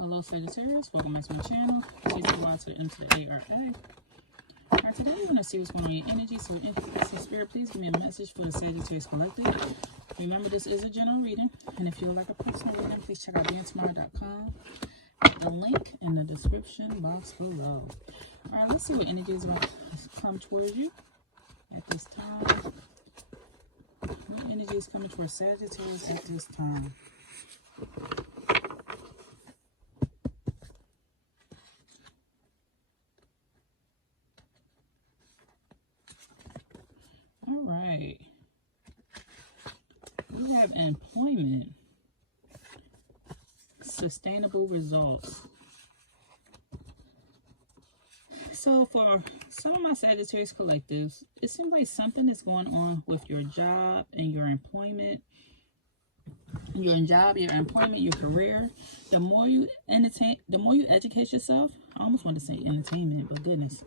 Hello Sagittarius, welcome back to my channel. Please go out to into the ARA. Alright, today we're going to see what's going on in your energy. So Spirit, please give me a message for the Sagittarius Collective. Remember, this is a general reading, and if you would like a personal reading, please check out beingtomorrow.com. The link in the description box below. Alright, let's see what energy is about to come towards you at this time. What energy is coming towards Sagittarius at this time? All right. We have employment, sustainable results. So for some of my Sagittarius collectives, it seems like something is going on with your job and your employment. Your employment, your career. The more you educate yourself. I almost want to say entertainment, but goodness.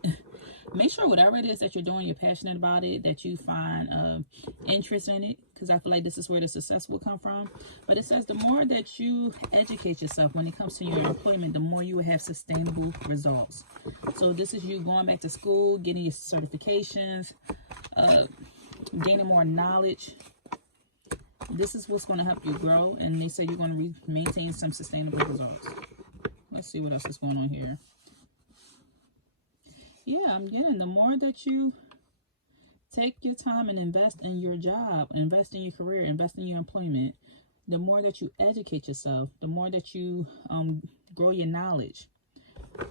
Make sure whatever it is that you're doing, you're passionate about it, that you find interest in it, because I feel like this is where the success will come from. But it says the more that you educate yourself when it comes to your employment, the more you will have sustainable results. So this is you going back to school, getting your certifications, gaining more knowledge. This is what's going to help you grow, and they say you're going to maintain some sustainable results. Let's see what else is going on here. Yeah, I'm getting the more that you take your time and invest in your job, invest in your career, invest in your employment, the more that you educate yourself, the more that you grow your knowledge,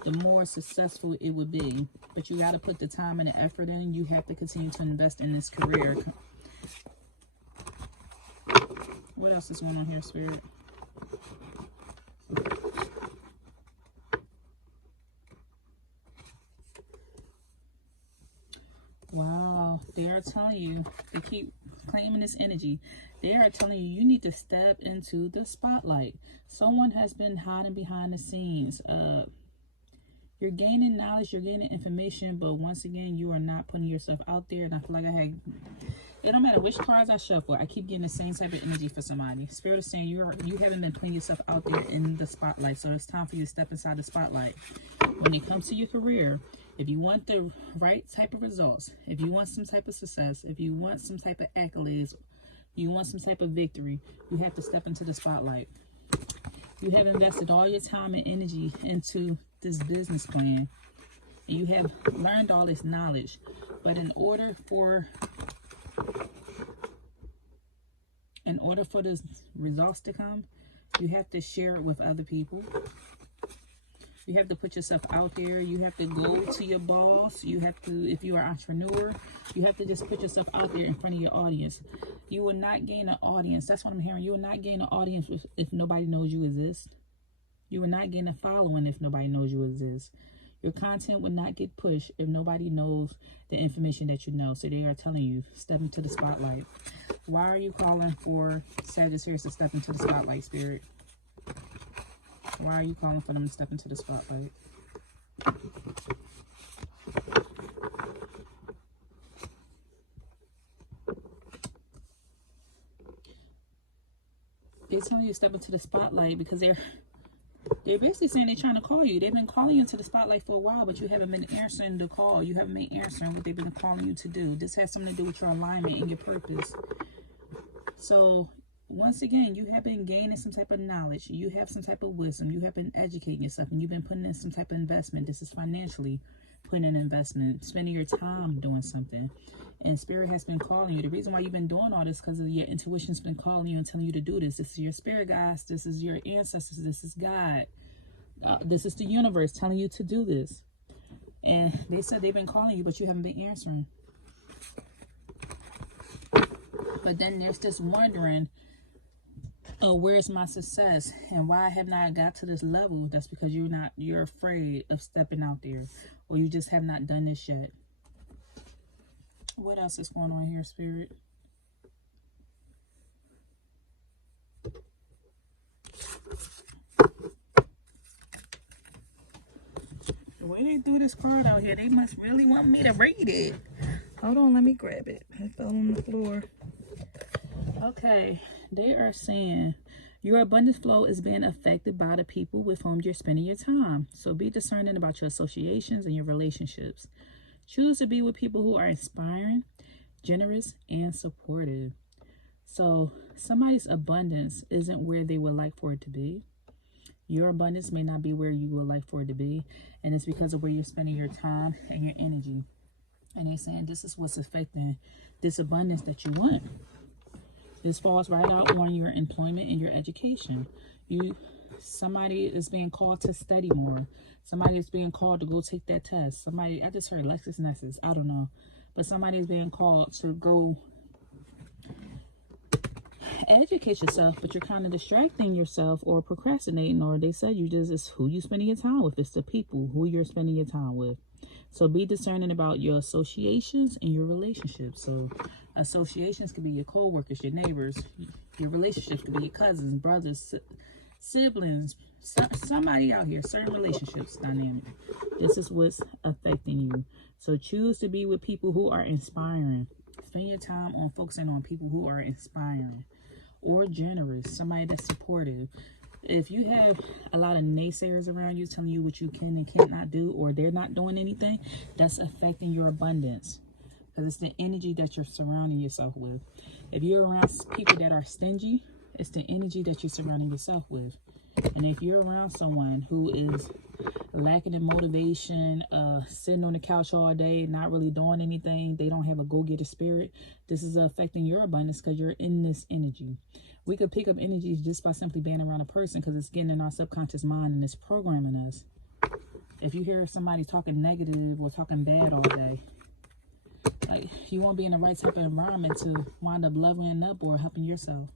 the more successful it would be. But you got to put the time and the effort in. You have to continue to invest in this career. What else is going on here, Spirit? Wow, they are telling you, they keep claiming this energy. They are telling you, you need to step into the spotlight. Someone has been hiding behind the scenes. You're gaining knowledge, you're gaining information, but once again, you are not putting yourself out there. And I feel like it don't matter which cards I shuffle, I keep getting the same type of energy for somebody. Spirit is saying you haven't been putting yourself out there in the spotlight, so it's time for you to step inside the spotlight. When it comes to your career, if you want the right type of results, if you want some type of success, if you want some type of accolades, you want some type of victory, you have to step into the spotlight. You have invested all your time and energy into this business plan, and you have learned all this knowledge, but in order for the results to come, you have to share it with other people. You have to put yourself out there. You have to go to your boss. You have to, if you are an entrepreneur, you have to just put yourself out there in front of your audience. You will not gain an audience. That's what I'm hearing. You will not gain an audience if nobody knows you exist. You will not gain a following if nobody knows you exist. Your content will not get pushed if nobody knows the information that you know. So they are telling you, step into the spotlight. Why are you calling for Sagittarius to step into the spotlight, Spirit? Why are you calling for them to step into the spotlight? They're telling you to step into the spotlight because they're basically saying they're trying to call you. They've been calling you into the spotlight for a while, but you haven't been answering the call. You haven't been answering what they've been calling you to do. This has something to do with your alignment and your purpose. So once again, you have been gaining some type of knowledge. You have some type of wisdom. You have been educating yourself, and you've been putting in some type of investment. This is financially putting in investment, spending your time doing something. And Spirit has been calling you. The reason why you've been doing all this because of your intuition's been calling you and telling you to do this. This is your spirit guides. This is your ancestors. This is God. This is the universe telling you to do this. And they said they've been calling you, but you haven't been answering. But then there's this wondering, oh, where's my success and why have not got to this level? That's because you're afraid of stepping out there, or you just have not done this yet. What else is going on here, Spirit? The way they threw this card out here, they must really want me to read it. Hold on, let me grab it. It fell on the floor. Okay, they are saying Your abundance flow is being affected by the people with whom you're spending your time. So be discerning about your associations and your relationships. Choose to be with people who are inspiring, generous, and supportive. So somebody's abundance isn't where they would like for it to be. Your abundance may not be where you would like for it to be, and it's because of where you're spending your time and your energy. And they're saying this is what's affecting this abundance that you want. This falls right out on your employment and your education. Somebody is being called to study more. Somebody is being called to go take that test. I just heard LexisNexis, I don't know. But somebody is being called to go educate yourself, but you're kind of distracting yourself or procrastinating, or they said it's who you spending your time with. It's the people who you're spending your time with. So be discerning about your associations and your relationships. So associations could be your co-workers, your neighbors. Your relationships could be your cousins, brothers, siblings, somebody out here. Certain relationships dynamic. This is what's affecting you. So choose to be with people who are inspiring. Spend your time on focusing on people who are inspiring or generous, somebody that's supportive. If you have a lot of naysayers around you telling you what you can and cannot do, or they're not doing anything, that's affecting your abundance, because it's the energy that you're surrounding yourself with. If you're around people that are stingy, it's the energy that you're surrounding yourself with. And if you're around someone who is lacking in motivation, sitting on the couch all day, not really doing anything, they don't have a go-getter spirit, this is affecting your abundance because you're in this energy. We could pick up energies just by simply being around a person, because it's getting in our subconscious mind and it's programming us. If you hear somebody talking negative or talking bad all day, like, you won't be in the right type of environment to wind up leveling up or helping yourself.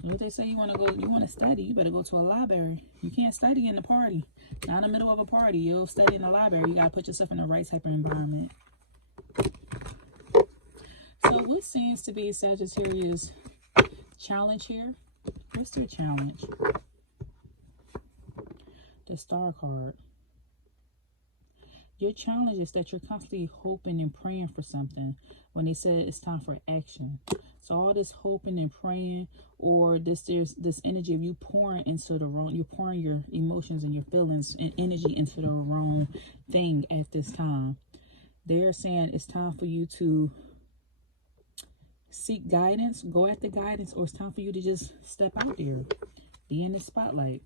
You know what they say, you want to study, you better go to a library. You can't study in the party. Not in the middle of a party. You'll study in the library. You got to put yourself in the right type of environment. So what seems to be Sagittarius' challenge here? What's their challenge? The Star card. Your challenge is that you're constantly hoping and praying for something when they said it's time for action. So all this hoping and praying, or there's this energy of you pouring into the wrong, you're pouring your emotions and your feelings and energy into the wrong thing at this time. They're saying it's time for you to seek guidance, go after guidance, or it's time for you to just step out there, be in the spotlight.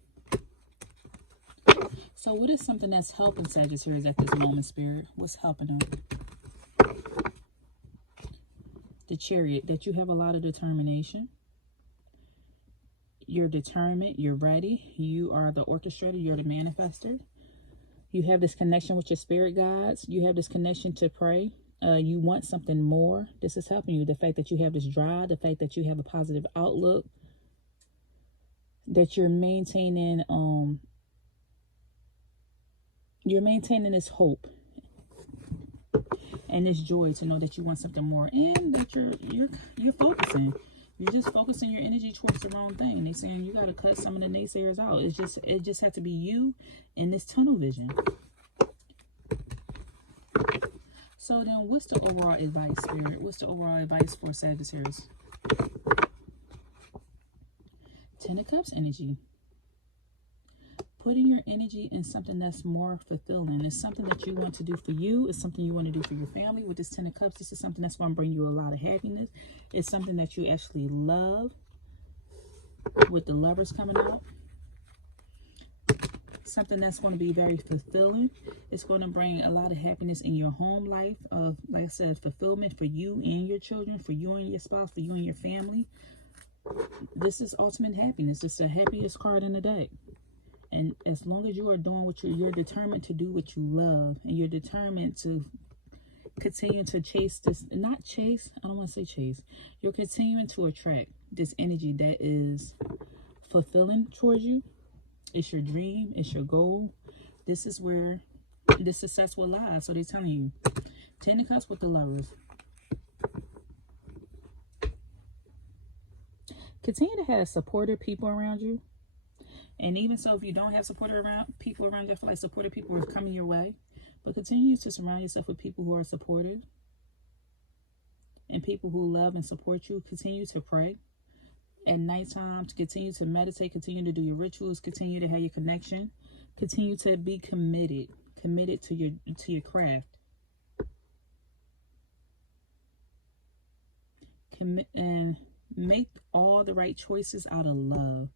So what is something that's helping Sagittarius at this moment, Spirit? What's helping them? The Chariot, that you have a lot of determination. You're determined, you're ready. You are the orchestrator, you're the manifester. You have this connection with your spirit guides. You have this connection to pray. You want something more. This is helping you. The fact that you have this drive, the fact that you have a positive outlook, that you're maintaining this hope and this joy to know that you want something more, and that you're focusing. You're just focusing your energy towards the wrong thing. They're saying you got to cut some of the naysayers out. It just has to be you in this tunnel vision. So then, what's the overall advice, Spirit? What's the overall advice for Sagittarius? Ten of Cups energy. Putting your energy in something that's more fulfilling. It's something that you want to do for you. It's something you want to do for your family. With this Ten of Cups, this is something that's going to bring you a lot of happiness. It's something that you actually love. With the Lovers coming out. Something that's going to be very fulfilling. It's going to bring a lot of happiness in your home life. Of, like I said, fulfillment for you and your children, for you and your spouse, for you and your family. This is ultimate happiness. It's the happiest card in the deck. And as long as you are doing what you're determined to do what you love, and you're determined to continue to chase this, not chase, I don't want to say chase. You're continuing to attract this energy that is fulfilling towards you. It's your dream. It's your goal. This is where the success will lie. So they're telling you. Ten of Cups with the Lovers. Continue to have supportive people around you. And even so, if you don't have supportive people around you, I feel like supportive people are coming your way. But continue to surround yourself with people who are supportive and people who love and support you. Continue to pray. at nighttime, to continue to meditate, continue to do your rituals, continue to have your connection, continue to be committed to your craft. Commit and make all the right choices out of love.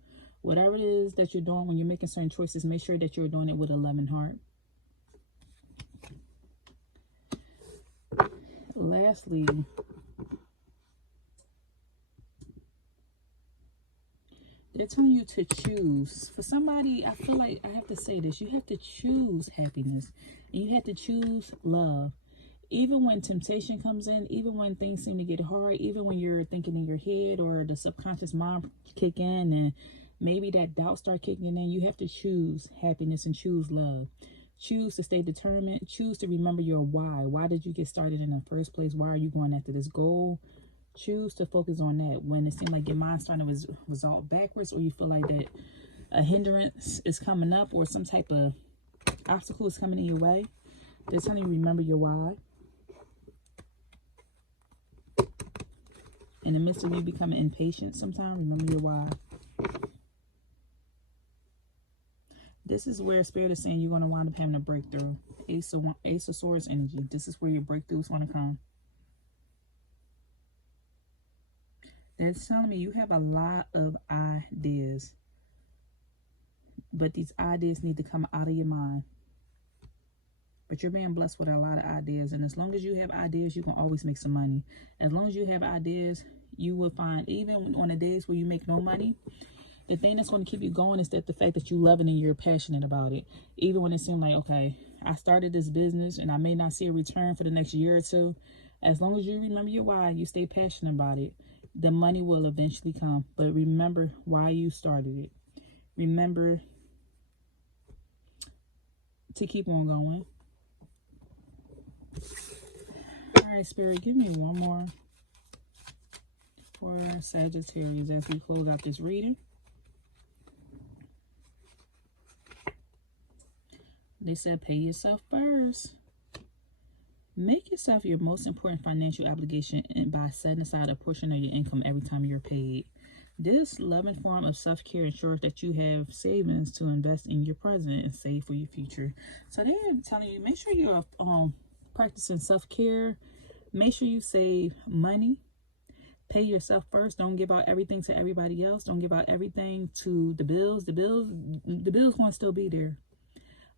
Whatever it is that you're doing when you're making certain choices, make sure that you're doing it with a loving heart. Lastly, they're telling you to choose. For somebody, I feel like I have to say this. You have to choose happiness. And you have to choose love. Even when temptation comes in, even when things seem to get hard, even when you're thinking in your head or the subconscious mind kick in and maybe that doubt start kicking in, you have to choose happiness and choose love. Choose to stay determined. Choose to remember your why. Why did you get started in the first place? Why are you going after this goal? Choose to focus on that when it seems like your mind's starting to result backwards, or you feel like that a hindrance is coming up or some type of obstacle is coming in your way. They're telling you remember your why. In the midst of you becoming impatient sometimes, remember your why. This is where Spirit is saying you're going to wind up having a breakthrough. Ace of Swords energy. This is where your breakthroughs want to come. That's telling me you have a lot of ideas. But these ideas need to come out of your mind. But you're being blessed with a lot of ideas. And as long as you have ideas, you can always make some money. As long as you have ideas, you will find, even on the days where you make no money, the thing that's going to keep you going is that the fact that you love it and you're passionate about it. Even when it seems like, okay, I started this business and I may not see a return for the next year or two. As long as you remember your why, you stay passionate about it, the money will eventually come. But remember why you started it. Remember to keep on going. All right, Spirit, give me one more for Sagittarius as we close out this reading. They said pay yourself first. Make yourself your most important financial obligation by setting aside a portion of your income every time you're paid. This loving form of self-care ensures that you have savings to invest in your present and save for your future. So they're telling you, make sure you're practicing self-care. Make sure you save money. Pay yourself first. Don't give out everything to everybody else. Don't give out everything to the bills. The bills want to still be there.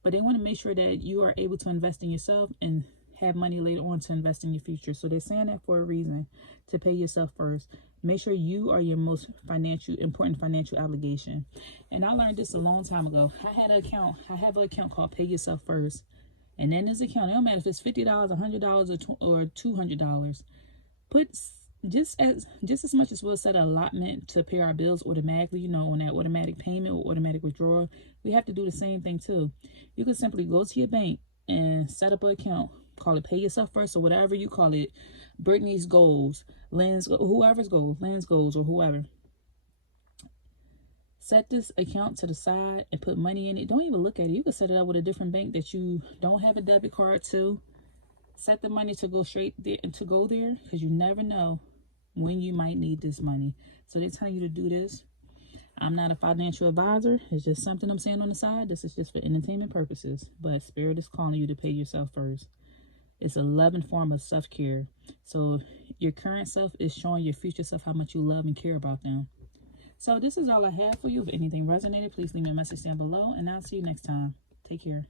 But they want to make sure that you are able to invest in yourself and have money later on to invest in your future. So they're saying that for a reason, to pay yourself first. Make sure you are your most important financial obligation. And I learned this a long time ago. I have an account called Pay Yourself First. And then this account, it don't matter if it's $50, $100, or $200. Put just as much as we'll set an allotment to pay our bills automatically, you know, on that automatic payment or automatic withdrawal, we have to do the same thing too. You can simply go to your bank and set up an account. Call it Pay Yourself First, or whatever you call it. Brittany's goals, Lynn's, whoever's goals, Lynn's goals, or whoever. Set this account to the side and put money in it. Don't even look at it. You can set it up with a different bank that you don't have a debit card to. Set the money to go straight there and to go there, because you never know when you might need this money. So they're telling you to do this. I'm not a financial advisor. It's just something I'm saying on the side. This is just for entertainment purposes. But Spirit is calling you to pay yourself first. It's a loving form of self-care. So your current self is showing your future self how much you love and care about them. So this is all I have for you. If anything resonated, please leave me a message down below. And I'll see you next time. Take care.